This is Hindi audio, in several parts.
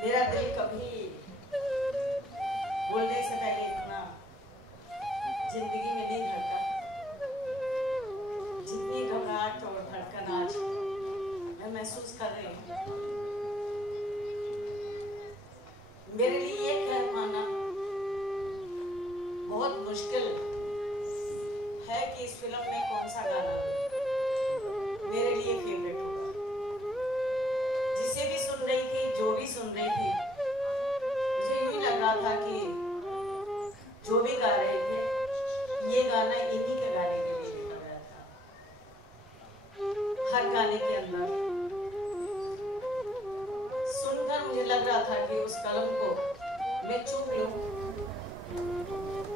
मेरा दिल कभी बोलने से पहले इतना जिंदगी में नहीं धड़का जितनी घबराहट और धड़कन आज मैं महसूस कर रही हूँ। मेरे लिए ये कह पाना बहुत मुश्किल है कि इस फिल्म में कौन सा गाना मेरे लिए फेवरेट होगा। जिसे भी सुन रही थी, जो भी सुन रही थी, मुझे यूं लग रहा था कि जो भी गा रहे थे ये गाना इन्हीं के गाने के लिए लिखा गया था। हर गाने के अंदर सुनकर मुझे लग रहा था कि उस कलम को मैं चूम लूं,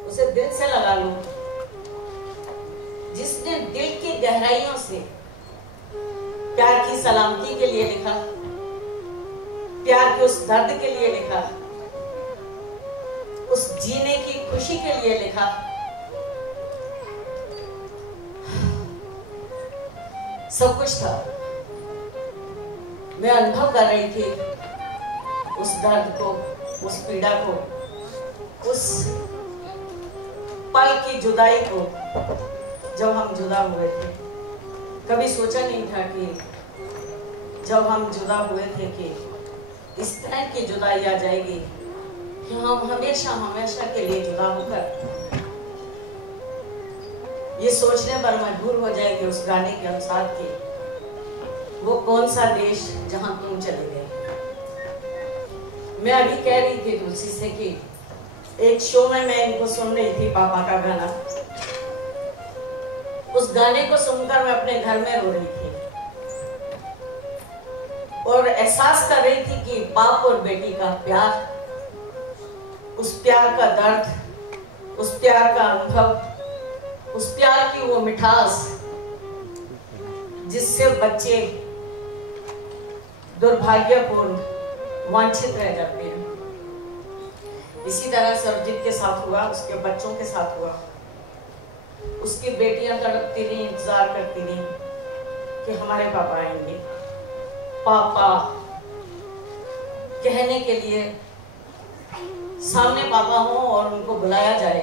उसे दिल से लगा लूं। जिसने दिल की गहराइयों से प्यार की सलामती के लिए लिखा, प्यार के उस दर्द के लिए लिखा, उस जीने की खुशी के लिए लिखा, सब कुछ था। मैं अनुभव कर रही थी उस दर्द को, उस पीड़ा को, उस पल की जुदाई को जब हम जुदा हुए थे। कभी सोचा नहीं था कि जब हम जुदा हुए थे कि इस तरह की जुदाई आ जाएगी कि हम हमेशा हमेशा के लिए जुदा होकर ये सोचने पर मजबूर हो जाएंगे उस गाने के अनुसार कि वो कौन सा देश जहां तुम चले गए। मैं अभी कह रही थी तुलसी से कि एक शो में मैं इनको सुन रही थी, पापा का गाना। उस गाने को सुनकर मैं अपने घर में रो रही थी और एहसास कर रही थी कि बाप और बेटी का प्यार, उस प्यार का दर्द, उस प्यार का अनुभव, उस प्यार की वो मिठास जिससे बच्चे दुर्भाग्यपूर्ण वांछित रह जाते हैं। इसी तरह सरजीत के साथ हुआ, उसके बच्चों के साथ हुआ। उसकी बेटियां तड़पती रही, इंतजार करती रही कि हमारे पापा आएंगे। पापा कहने के लिए सामने पापा हो और उनको बुलाया जाए,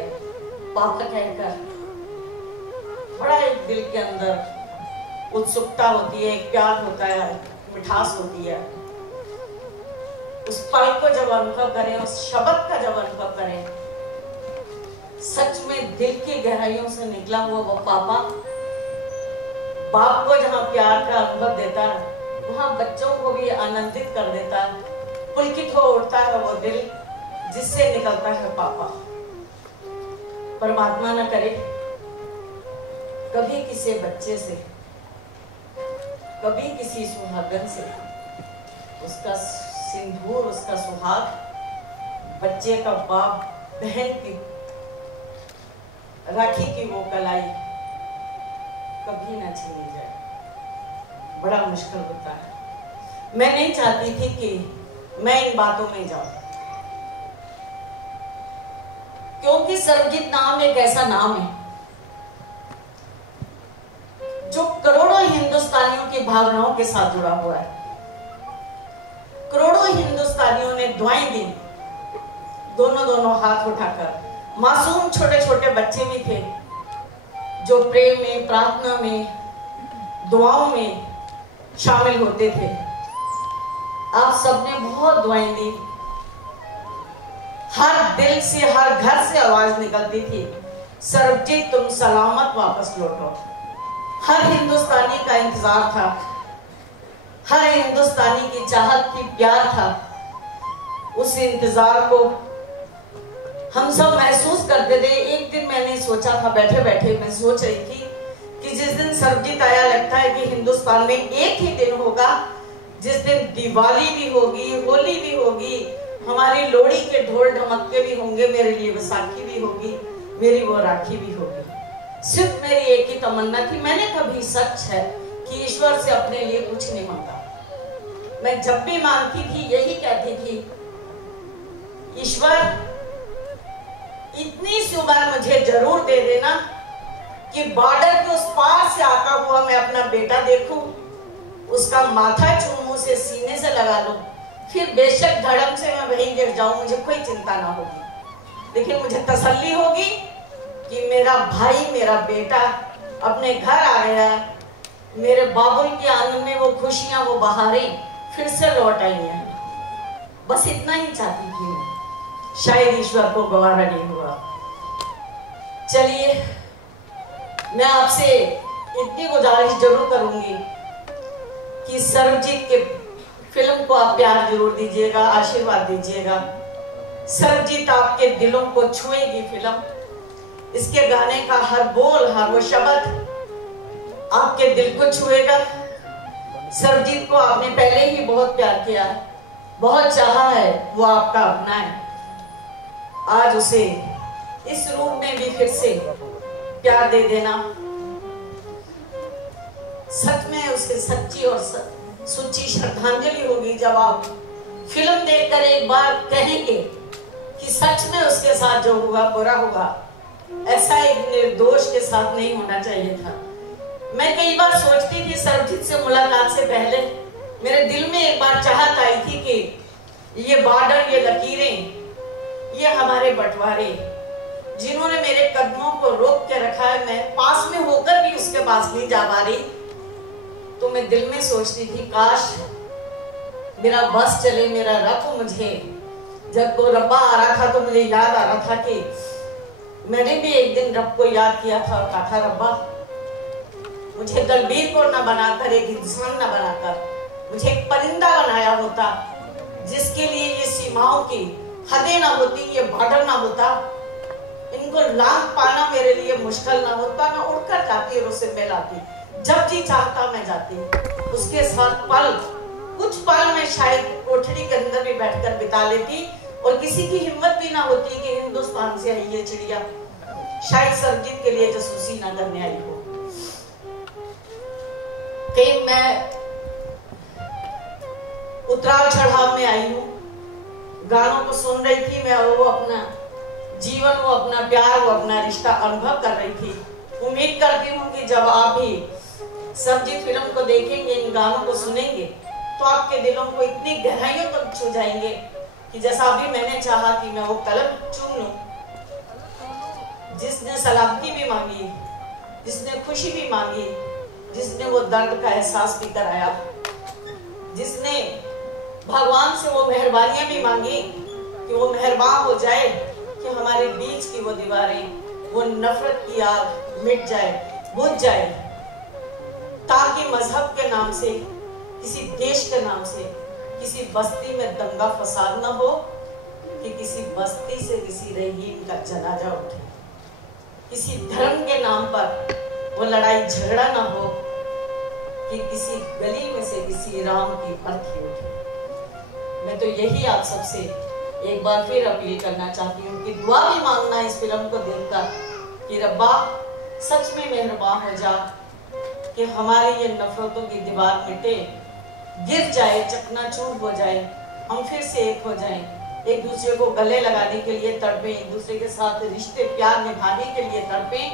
पापा कहकर बड़ा एक दिल के अंदर उत्सुकता होती है, एक प्यार होता है, मिठास होती है। उस पल को जब अनुभव करें, उस शब्द का जब अनुभव करें, सच में दिल की गहराइयों से निकला हुआ वो पापा बाप को जहां प्यार का अनुभव देता है, वहां बच्चों को भी आनंदित कर देता है। पुलकित हो उठता है वो दिल जिससे निकलता है पापा। परमात्मा न करे कभी किसी बच्चे से, कभी किसी सुहागन से उसका सिंदूर, उसका सुहाग, बच्चे का बाप बहन की राखी की वो कलाई कभी ना छीनी जाए। बड़ा मुश्किल होता है। मैं नहीं चाहती थी कि मैं इन बातों में जाऊं, क्योंकि सरबजीत नाम एक ऐसा नाम है जो करोड़ों हिंदुस्तानियों की भावनाओं के साथ जुड़ा हुआ है। करोड़ों हिंदुस्तानियों ने दुआएं दी, दोनों हाथ उठाकर। मासूम छोटे छोटे बच्चे भी थे जो प्रेम में, प्रार्थना में, दुआओं में शामिल होते थे। आप सबने बहुत दुआएं दी। हर दिल से, हर घर से आवाज निकलती थी, सरबजीत तुम सलामत वापस लौटो। हर हिंदुस्तानी का इंतजार था, हर हिंदुस्तानी की चाहत थी, प्यार था। उस इंतजार को हम सब महसूस करते थे। एक दिन मैंने सोचा था, बैठे बैठे मैं सोच रही थी कि जिस दिन सरबजीत आया, लगता है कि हिंदुस्तान में एक ही दिन होगा जिस दिन दिवाली भी होगी, होली भी होगी, हमारी लोहड़ी के ढोल ढमक्के भी होंगे, मेरे लिए बैसाखी भी होगी, मेरी वो राखी भी होगी। सिर्फ मेरी एक ही तमन्ना थी। मैंने कभी, सच है, कि ईश्वर से अपने लिए कुछ नहीं मांगा। मैं जब भी मांगती थी यही कहती थी, ईश्वर इतनी सी उम्र मुझे जरूर दे देना कि बॉर्डर के उस पार से आता हुआ मैं अपना बेटा देखूं, उसका माथा चूमूं से सीने से लगा लूं, फिर बेशक धड़म से मैं वहीं गिर जाऊं, मुझे कोई चिंता ना होगी, लेकिन मुझे तसल्ली होगी कि मेरा भाई, मेरा बेटा अपने घर आ गया, मेरे बाबुल के आंगन में वो खुशियां, वो बहारें फिर से लौट आई हैं। बस इतना ही चाहती थी मैं, शायद ईश्वर को गवारा नहीं हुआ। चलिए, मैं आपसे इतनी गुजारिश जरूर करूंगी कि सर्वजीत के फिल्म को आप प्यार जरूर दीजिएगा, आशीर्वाद दीजिएगा। सर्वजीत आपके दिलों को छुएगी फिल्म। इसके गाने का हर बोल, हर वो शब्द आपके दिल को छुएगा। सर्वजीत को आपने पहले ही बहुत प्यार किया, बहुत चाहा है, वो आपका अपना है। आज उसे इस रूप में भी फिर से प्यार दे देना सच में उसके सच्ची और सच्ची श्रद्धांजलि होगी। जब आप फिल्म देखकर एक बार कहेंगे कि सच में उसके साथ जो हुआ बुरा हुआ, ऐसा एक निर्दोष के साथ नहीं होना चाहिए था। मैं कई बार सोचती थी, सर्वजीत से मुलाकात से पहले मेरे दिल में एक बार चाहत आई थी कि ये बॉर्डर, ये लकीरें, ये हमारे बंटवारे जिन्होंने मेरे कदमों को रोक के रखा है, मैं पास में होकर भी उसके पास नहीं जा पा रही। तो मैं दिल में सोचती थी, काश मेरा बस चले, मेरा रब मुझे, जब वो रब्बा आ रहा था तो मुझे याद आ रहा था कि मैंने भी एक दिन रब को याद किया था और कहा था, रब्बा मुझे दलबीर को न बनाकर, एक इंसान न बनाकर मुझे एक परिंदा बनाया होता, जिसके लिए ये सीमाओं की हदें ना होती, ये बॉर्डर ना होता, इनको लांघ पाना मेरे लिए मुश्किल ना होता। मैं उड़कर जाती और उससे मिल आती, जब जी चाहता मैं जाती, उसके साथ पल, कुछ पल में शायद कोठरी के अंदर भी बैठकर बिता लेती, और किसी की हिम्मत भी ना होती कि हिंदुस्तान से आई ये चिड़िया शायद सर्वजीत के लिए जासूसी ना करने आई हो। कहीं मैं उतराव चढ़ाव में आई हूँ, गानों को सुन रही थी मैं, वो अपना जीवन, वो अपना प्यार, वो अपना रिश्ता अनुभव कर रही थी। उम्मीद करती हूँ कि जब आप भी सर्वजीत फिल्म को देखेंगे, इन गानों को सुनेंगे, तो आपके दिलों को इतनी गहराइयों तक छू जाएंगे कि जैसा अभी मैंने चाहा कि मैं वो कलम चूम लूं, जिसने सलामती भी मांगी, जिसने खुशी भी मांगी, जिसने वो दर्द का एहसास भी कराया, जिसने भगवान से वो मेहरबानियां भी मांगी कि वो मेहरबान हो जाए कि हमारे बीच की वो दीवारें, वो नफरत की आग मिट जाए, बुझ जाए, ताकि मजहब के नाम से, किसी देश के नाम से किसी बस्ती में दंगा फसाद न हो, कि किसी बस्ती से किसी रहीम का जनाजा उठे, किसी धर्म के नाम पर वो लड़ाई झगड़ा न हो, कि किसी गली में से किसी राम की अर्थी उठे। मैं तो यही आप सबसे एक बार फिर अपील करना चाहती हूँ कि दुआ भी मांगना इस फिल्म को देखकर कि रब्बा सच में मेहरबान हो जा, कि हमारे ये नफरतों की दीवार मिटे, गिर जाए, चकनाचूर हो जाए, हम फिर से एक हो जाएं, एक दूसरे को गले लगाने के लिए तड़पें, एक दूसरे के साथ रिश्ते प्यार निभाने के लिए तड़पें,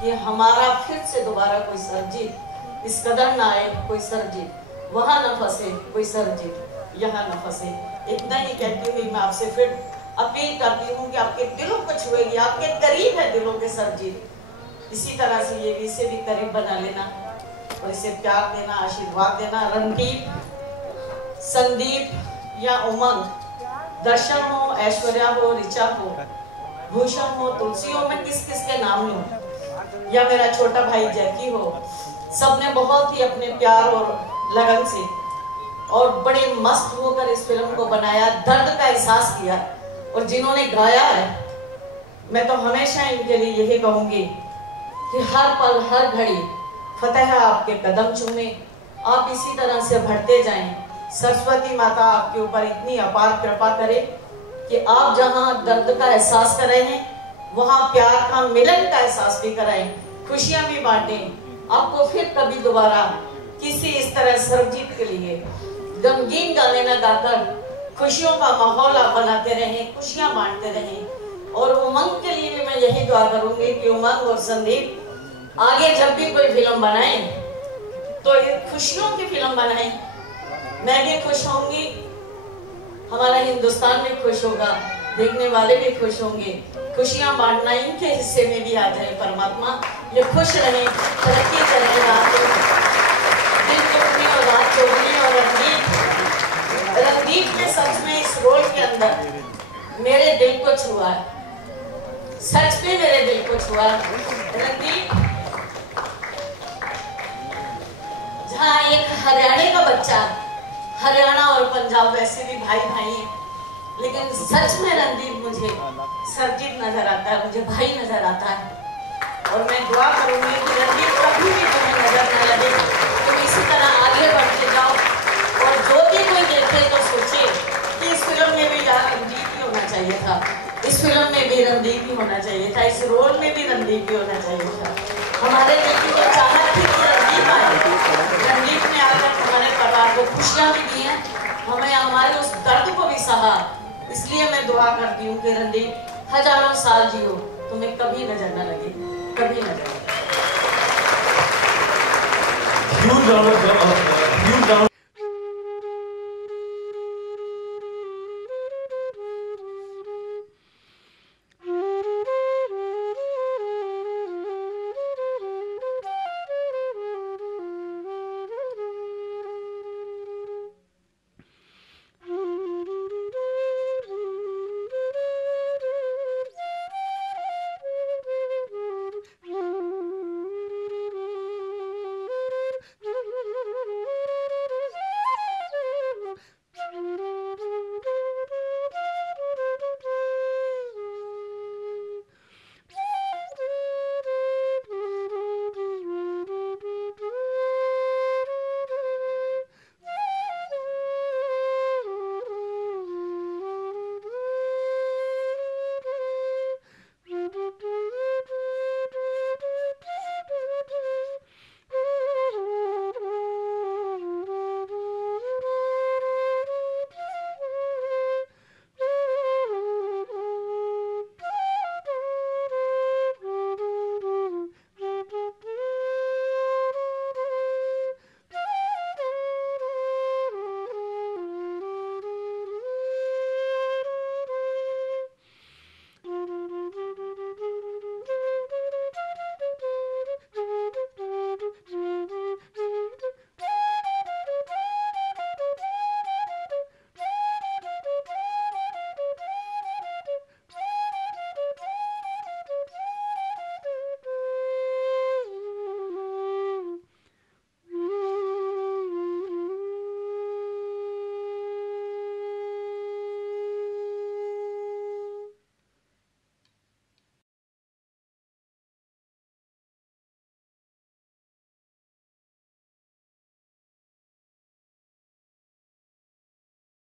कि हमारा फिर से दोबारा कोई सर्वजीत इस कदर ना आए, कोई सर्वजीत वहां न फंसे, कोई सर्वजीत यहाँ न फंसे। इतना ही कहती हुई मैं आपसे फिर अपील करती हूँ कि आपके दिलों को छुएगी, आपके करीब है दिलों के सर्वजीत, इसी तरह से ये भी इसे भी करीब बना लेना और इसे प्यार देना, आशीर्वाद देना। रणदीप, संदीप या उमंग, दर्शन हो, ऐश्वर्या हो, ऋचा हो, भूषण हो, तुलसी हो, मैं किस किस के नाम लूं, या मेरा छोटा भाई जैकी हो, सबने बहुत ही अपने प्यार और लगन से और बड़े मस्त होकर इस फिल्म को बनाया, दर्द का एहसास किया, और जिन्होंने गाया है, मैं तो हमेशा इनके लिए यही कहूंगी कि हर पल हर घड़ी फतेह आपके कदम चूमे, आप इसी तरह से बढ़ते जाएं। सरस्वती माता आपके ऊपर इतनी अपार कृपा करे कि आप जहां दर्द का एहसास कर रहे हैं, वहां प्यार का, मिलन का एहसास भी कराएं, खुशियां भी बांटें, आपको फिर कभी दोबारा किसी इस तरह सर्वजीत के लिए गमगीन गाने न गाकर खुशियों का माहौल आप बनाते रहें, खुशियां बांटते रहें। और उमंग के लिए भी मैं यही दुआ करूंगी कि उमंग और संदीप आगे जब भी कोई फिल्म बनाएं तो ये खुशियों की फिल्म बनाएं। मैं भी खुश होंगी हमारा हिंदुस्तान भी खुश होगा, देखने वाले भी खुश होंगे। खुशियां बांटना इनके हिस्से में भी आ जाए परमात्मा। ये खुश रहे, तरक्की करें, दिल जोड़ने और रात जोड़ने। और रणदीप ने सच में इस रोल के अंदर मेरे दिल को छुआ है, सच में मेरे दिल को छुआ। रणदीप जहाँ एक हरियाणा का बच्चा, हरियाणा और पंजाब वैसे भी भाई भाई हैं, लेकिन सच में रणदीप मुझे सरजीत नजर आता है, मुझे भाई नजर आता है। और मैं दुआ करूंगी कि रणदीप कभी भी तुम्हें नजर न लगे, तुम इसी तरह आगे बढ़ते जाओ। और जो भी कोई देखे तो सोचे कि इस फिल्म में भी रणदीप ही होना चाहिए था, इस फिल्म में भी रणदीप ही होना चाहिए था, इस रोल में भी रणदीप ही होना चाहिए था। हमारे दिल की तो चाहत थी कि रणदीप आए। रणदीप ने आकर हमारे परिवार को खुशियां भी दी हैं, हमें हमारे उस दर्द को भी सहा। इसलिए मैं दुआ करती हूँ कि रणदीप हजारों साल जियो, तुम्हें कभी नजर न लगे, कभी नजर न लगे।